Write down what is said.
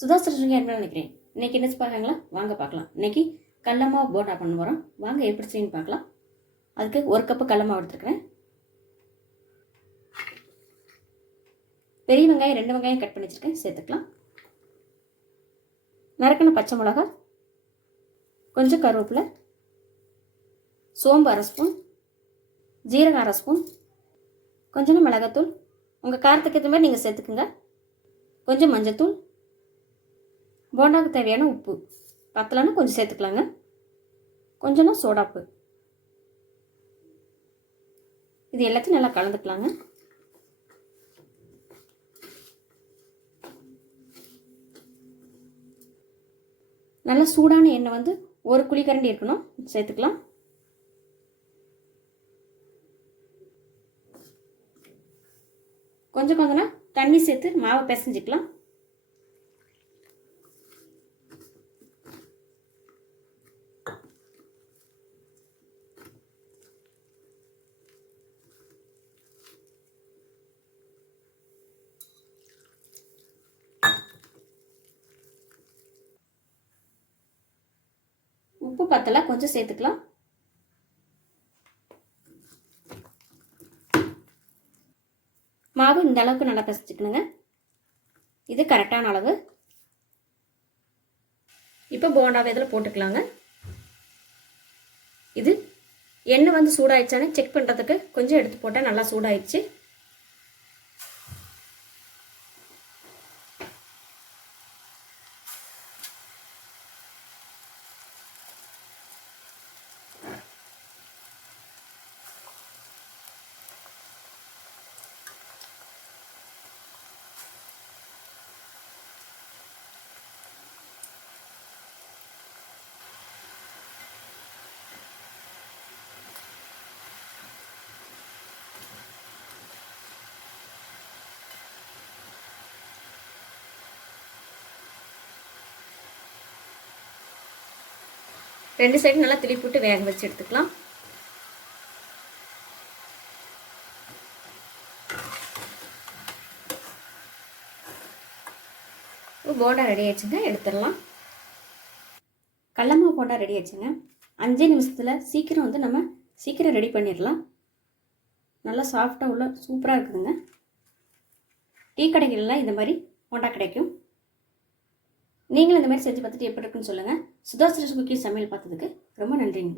சுதாசரசுங்க என்ன நினைக்கிறேன் இன்னைக்கு என்ன பார்க்கலாம் வாங்க பார்க்கலாம். இன்னைக்கு கடலமாவு போண்டா பண்ண போகிறோம் வாங்க எப்படி செய்யணும் பார்க்கலாம். அதுக்கு ஒரு கப்பு கடலமாவு எடுத்துருக்கிறேன். பெரிய வெங்காயம் ரெண்டு வெங்காயம் கட் பண்ணி வச்சுருக்கேன். சேர்த்துக்கலாம். நறுக்கின பச்சை மிளகா கொஞ்சம் கருவேப்பிலை சோம்பு அரை ஸ்பூன் ஜீரகம் அரை ஸ்பூன் கொஞ்சம் மிளகாத்தூள். உங்கள் காரத்துக்கு ஏற்ற மாதிரி நீங்கள் சேர்த்துக்குங்க. கொஞ்சம் மஞ்சத்தூள் போண்டாவுக்கு தேவையான உப்பு. பத்தலன்னா கொஞ்சம் சேர்த்துக்கலாங்க. கொஞ்சமாக சோடாப்பு இது எல்லாத்தையும் நல்லா கலந்துக்கலாங்க. நல்ல சூடான எண்ணெய் வந்து ஒரு குழிக்கரண்டி இருக்கணும். சேர்த்துக்கலாம். கொஞ்சம் கொஞ்சம்னா தண்ணி சேர்த்து மாவை பிசைஞ்சிக்கலாம். உப்பு பத்தலை கொஞ்சம் சேர்த்துக்கலாம். மாவு இந்த அளவுக்கு நல்லா பிசைச்சுக்கணுங்க. இது கரெக்டான அளவு. இப்போ போண்டாவை இதில் போட்டுக்கலாங்க. இது எண்ணெய் வந்து சூடாயிடுச்சானே செக் பண்ணுறதுக்கு கொஞ்சம் எடுத்து போட்டால் நல்லா சூடாயிடுச்சு. Yeah. ரெண்டு சைடு நல்லா திருப்பி விட்டு வேக வச்சு எடுத்துக்கலாம். போண்டா ரெடி ஆயிடுச்சுங்க எடுத்துடலாம். கடலமாவு போண்டா ரெடி ஆயிடுச்சுங்க. அஞ்சே நிமிஷத்தில் சீக்கிரம் வந்து நம்ம சீக்கிரம் ரெடி பண்ணிடலாம். நல்லா சாஃப்டாக உள்ள சூப்பராக இருக்குதுங்க. டீ கடைகள்லாம் இந்த மாதிரி போண்டா கிடைக்கும். நீங்களும் இந்த மாதிரி செஞ்சு பார்த்துட்டு எப்படி இருக்குன்னு சொல்லுங்கள் சுதாசிரஸ் குக்கி சமையல் பார்த்ததுக்கு ரொம்ப நன்றிங்க.